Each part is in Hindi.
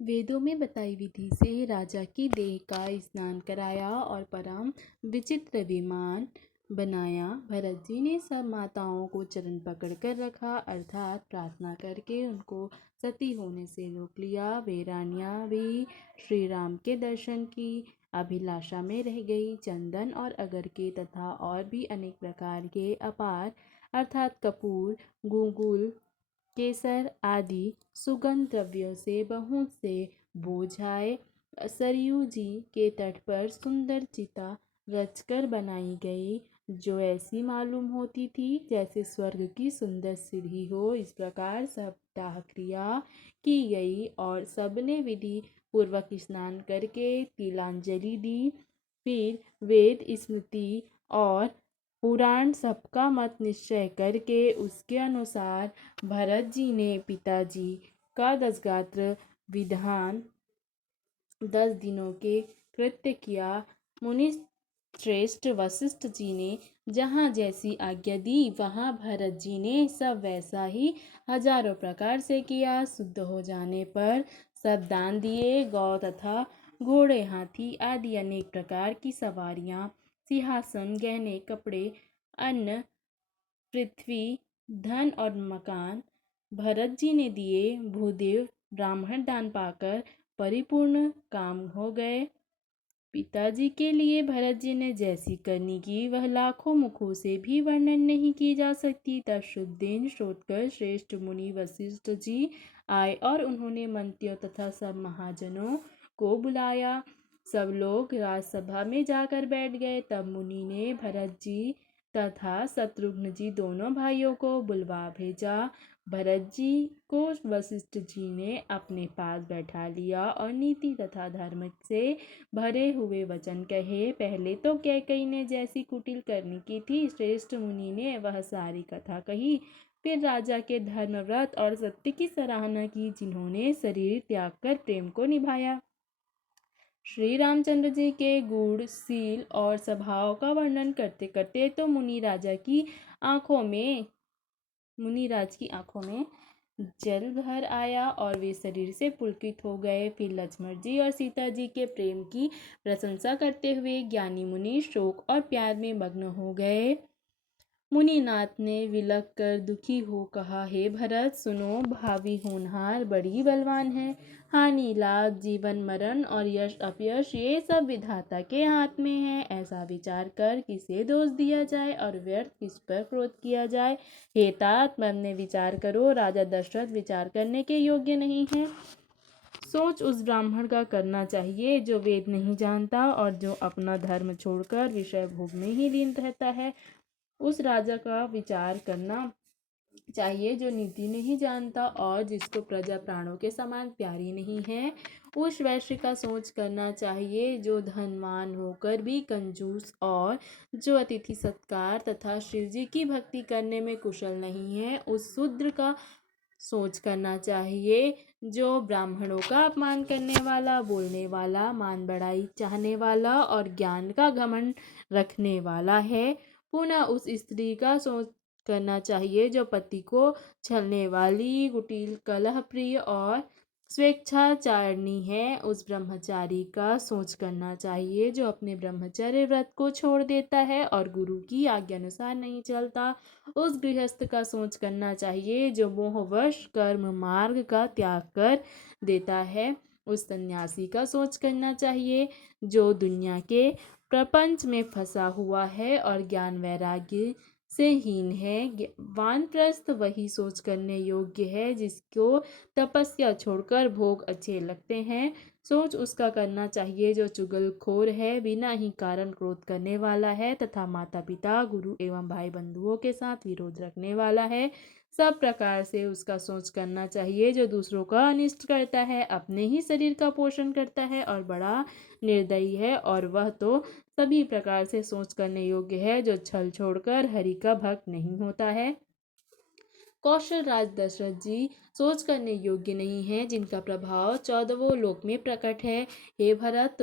वेदों में बताई विधि से राजा की देह का स्नान कराया और परम विचित्र विमान बनाया। भरत जी ने सब माताओं को चरण पकड़कर रखा, अर्थात प्रार्थना करके उनको सती होने से रोक लिया। वे रानियां भी श्री राम के दर्शन की अभिलाषा में रह गई। चंदन और अगर के तथा और भी अनेक प्रकार के अपार अर्थात कपूर, गुगुल, केसर आदि सुगंध द्रव्यों से बहुत से बोझाए सरयू जी के तट पर सुंदर चिता रचकर बनाई गई, जो ऐसी मालूम होती थी जैसे स्वर्ग की सुंदर सीढ़ी हो। इस प्रकार सप्ताह क्रिया की गई और सबने विधि पूर्वक स्नान करके तिलांजलि दी। फिर वेद स्मृति और पुराण सबका मत निश्चय करके उसके अनुसार भरत जी ने पिताजी का 10 गात्र विधान 10 दिनों के कृत्य किया। मुनि श्रेष्ठ वशिष्ठ जी ने जहाँ जैसी आज्ञा दी वहाँ भरत जी ने सब वैसा ही हजारों प्रकार से किया। शुद्ध हो जाने पर सब दान दिए। गौ तथा घोड़े, हाथी आदि अनेक प्रकार की सवारियाँ, सिंहासन, गहने, कपड़े, अन्न, पृथ्वी, धन और मकान भरत जी ने दिए। भूदेव ब्राह्मण दान पाकर परिपूर्ण काम हो गए। पिताजी के लिए भरत जी ने जैसी करनी की वह लाखों मुखों से भी वर्णन नहीं की जा सकती। तब शुभ दिन सोचकर श्रेष्ठ मुनि वशिष्ठ जी आए और उन्होंने मंत्रियों तथा सब महाजनों को बुलाया। सब लोग राजसभा में जाकर बैठ गए। तब मुनि ने भरत जी तथा शत्रुघ्न जी दोनों भाइयों को बुलवा भेजा। भरत जी को वशिष्ठ जी ने अपने पास बैठा लिया और नीति तथा धर्म से भरे हुए वचन कहे। पहले तो कैकेयी ने जैसी कुटिल करनी की थी, श्रेष्ठ मुनि ने वह सारी कथा कही। फिर राजा के धर्मव्रत और सत्य की सराहना की, जिन्होंने शरीर त्याग कर प्रेम को निभाया। श्री रामचंद्र जी के गुण, शील और स्वभाव का वर्णन करते करते तो मुनिराज की आंखों में जल भर आया और वे शरीर से पुलकित हो गए। फिर लक्ष्मण जी और सीता जी के प्रेम की प्रशंसा करते हुए ज्ञानी मुनि शोक और प्यार में मग्न हो गए। मुनिनाथ ने विलख कर दुखी हो कहा, हे भरत सुनो, भावी होनहार बड़ी बलवान है। हानि लाभ, जीवन मरण और यश अपयश ये सब विधाता के हाथ में है। ऐसा विचार कर किसे दोष दिया जाए और व्यर्थ किस पर क्रोध किया जाए। हे तात, मन में विचार करो, राजा दशरथ विचार करने के योग्य नहीं है। सोच उस ब्राह्मण का करना चाहिए जो वेद नहीं जानता और जो अपना धर्म छोड़कर विषय भोग में ही लीन रहता है। उस राजा का विचार करना चाहिए जो नीति नहीं जानता और जिसको प्रजा प्राणों के समान प्यारी नहीं है। उस वैश्य का सोच करना चाहिए जो धनवान होकर भी कंजूस और जो अतिथि सत्कार तथा शिव जी की भक्ति करने में कुशल नहीं है। उस शूद्र का सोच करना चाहिए जो ब्राह्मणों का अपमान करने वाला, बोलने वाला, मान बढ़ाई चाहने वाला और ज्ञान का घमंड रखने वाला है। पुनः उस स्त्री का सोच करना चाहिए जो पति को छलने वाली, कुटिल, कलह प्रिय और स्वेच्छाचारिणी है। उस ब्रह्मचारी का सोच करना चाहिए जो अपने ब्रह्मचर्य व्रत को छोड़ देता है और गुरु की आज्ञा अनुसार नहीं चलता। उस गृहस्थ का सोच करना चाहिए जो मोहवश कर्म मार्ग का त्याग कर देता है। उस सन्यासी का सोच करना चाहिए जो दुनिया के प्रपंच में फंसा हुआ है और ज्ञान वैराग्य से हीन है। वानप्रस्थ वही सोच करने योग्य है जिसको तपस्या छोड़कर भोग अच्छे लगते हैं। सोच उसका करना चाहिए जो चुगलखोर है, बिना ही कारण क्रोध करने वाला है तथा माता पिता, गुरु एवं भाई बंधुओं के साथ विरोध रखने वाला है। सब प्रकार से उसका सोच करना चाहिए जो दूसरों का अनिष्ट करता है, अपने ही शरीर का पोषण करता है और बड़ा निर्दयी है। और वह तो सभी प्रकार से सोच करने योग्य है जो छल छोड़कर हरि का भक्त नहीं होता है। कौशल राज दशरथ जी सोच करने योग्य नहीं है, जिनका प्रभाव 14वें लोक में प्रकट है। हे भरत,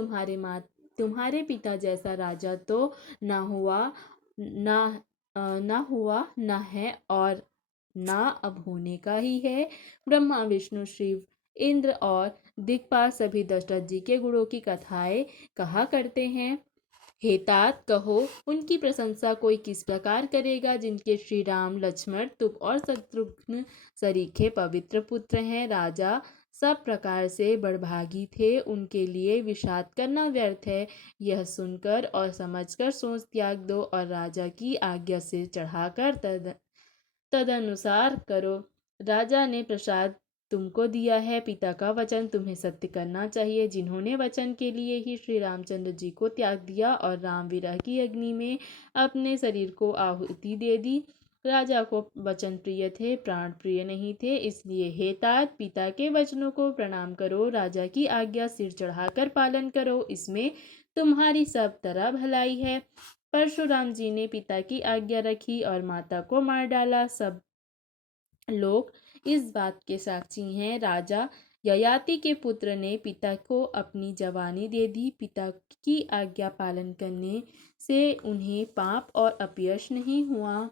तुम्हारे पिता जैसा राजा तो ना हुआ ना है और ना अब होने का ही है। ब्रह्मा विष्णु शिव इंद्र और दिक्पाल सभी दशरथ जी के गुणों की कथाएं कहा करते हैं। हे तात, कहो उनकी प्रशंसा कोई किस प्रकार करेगा जिनके श्री राम, लक्ष्मण, तुम और शत्रुघ्न सरीखे पवित्र पुत्र हैं। राजा सब प्रकार से बड़भागी थे, उनके लिए विषाद करना व्यर्थ है। यह सुनकर और समझकर सोच त्याग दो और राजा की आज्ञा से चढ़ाकर तदनुसार करो। राजा ने प्रसाद तुमको दिया है, पिता का वचन तुम्हें सत्य करना चाहिए। जिन्होंने वचन के लिए ही श्री रामचंद्र जी को त्याग दिया और राम विरह की अग्नि में अपने शरीर को आहुति दे दी। राजा को वचन प्रिय थे, प्राण प्रिय नहीं थे, इसलिए हे तात, पिता के वचनों को प्रणाम करो, राजा की आज्ञा सिर चढ़ाकर पालन करो, इसमें तुम्हारी सब तरह भलाई है। परशुराम जी ने पिता की आज्ञा रखी और माता को मार डाला। सब लोग इस बात के साक्षी हैं। राजा ययाति के पुत्र ने पिता को अपनी जवानी दे दी। पिता की आज्ञा पालन करने से उन्हें पाप और अपयश नहीं हुआ।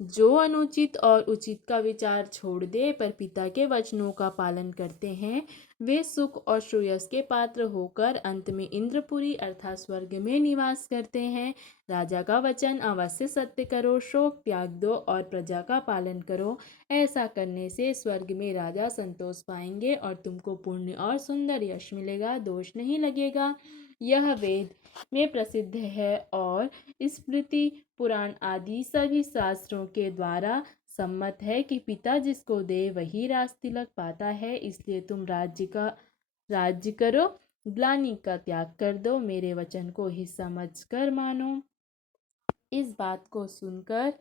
जो अनुचित और उचित का विचार छोड़ दे पर पिता के वचनों का पालन करते हैं, वे सुख और श्रेयस के पात्र होकर अंत में इंद्रपुरी अर्थात स्वर्ग में निवास करते हैं। राजा का वचन अवश्य सत्य करो, शोक त्याग दो और प्रजा का पालन करो। ऐसा करने से स्वर्ग में राजा संतोष पाएंगे और तुमको पुण्य और सुंदर यश मिलेगा, दोष नहीं लगेगा। यह वेद में प्रसिद्ध है और स्मृति, पुराण आदि सभी शास्त्रों के द्वारा सम्मत है कि पिता जिसको दे वही राज तिलक पाता है। इसलिए तुम राज्य करो, ग्लानि का त्याग कर दो, मेरे वचन को ही समझ कर मानो। इस बात को सुनकर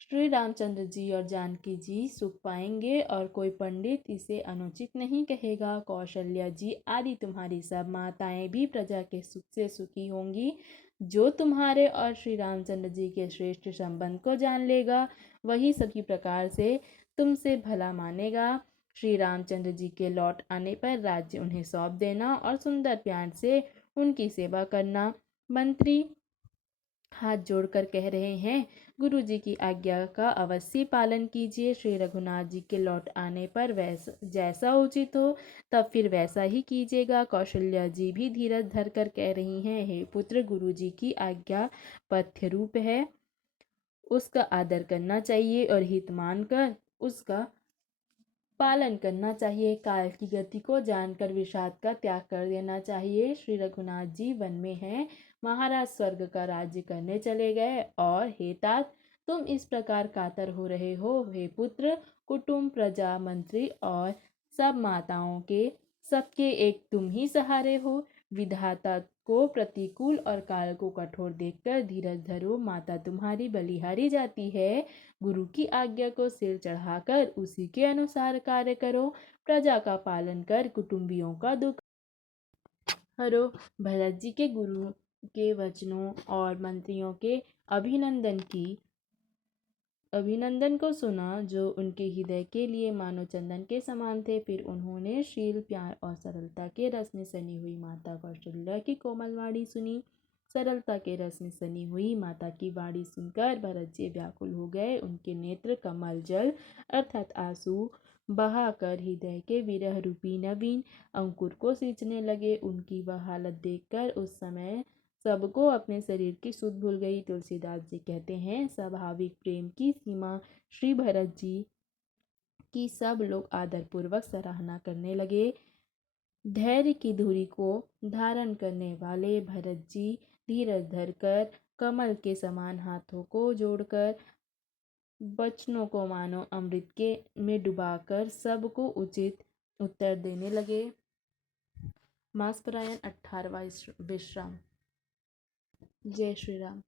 श्री रामचंद्र जी और जानकी जी सुख पाएंगे और कोई पंडित इसे अनुचित नहीं कहेगा। कौशल्या जी आदि तुम्हारी सब माताएं भी प्रजा के सुख से सुखी होंगी। जो तुम्हारे और श्री रामचंद्र जी के श्रेष्ठ संबंध को जान लेगा, वही सभी प्रकार से तुमसे भला मानेगा। श्री रामचंद्र जी के लौट आने पर राज्य उन्हें सौंप देना और सुंदर प्यार से उनकी सेवा करना। मंत्री हाथ जोड़कर कह रहे हैं, गुरु जी की आज्ञा का अवश्य पालन कीजिए। श्री रघुनाथ जी के लौट आने पर जैसा उचित हो तब फिर वैसा ही कीजिएगा। कौशल्या जी भी धीरज धर कर कह रही हैं, हे पुत्र, गुरु जी की आज्ञा पथ्य रूप है, उसका आदर करना चाहिए और हित मानकर उसका पालन करना चाहिए। काल की गति को जानकर विषाद का त्याग कर देना चाहिए। श्री रघुनाथ जी वन में हैं, महाराज स्वर्ग का राज्य करने चले गए और हे तात, तुम इस प्रकार कातर हो रहे हो। हे पुत्र, कुटुंब, प्रजा, मंत्री और सब माताओं के सबके एक तुम ही सहारे हो। विधाता को प्रतिकूल और काल को कठोर देखकर धीरज धरो, माता तुम्हारी बलिहारी जाती है। गुरु की आज्ञा को सिर चढ़ाकर उसी के अनुसार कार्य करो। प्रजा का पालन कर कुटुंबियों का दुख हरो। भरत जी के गुरु के वचनों और मंत्रियों के अभिनंदन को सुना, जो उनके हृदय के लिए मानो चंदन के समान थे। फिर उन्होंने शील, प्यार और सरलता के रस में सनी हुई माता कौशल्या की कोमल वाणी सुनी। सरलता के रस में सनी हुई माता की वाणी सुनकर भरत जी व्याकुल हो गए। उनके नेत्र कमल जल अर्थात आंसू बहाकर हृदय के विरह रूपी नवीन अंकुर को सींचने लगे। उनकी वह हालत देखकर उस समय सबको अपने शरीर की सुध भूल गई। तुलसीदास जी कहते हैं, स्वाभाविक प्रेम की सीमा श्री भरत जी की सब लोग आदरपूर्वक सराहना करने लगे। धैर्य की धुरी को धारण करने वाले भरत जी धीरज धरकर कमल के समान हाथों को जोड़कर वचनों को मानो अमृत के में डुबाकर सबको उचित उत्तर देने लगे। मास परायण 18वां विश्राम। जय श्री राम।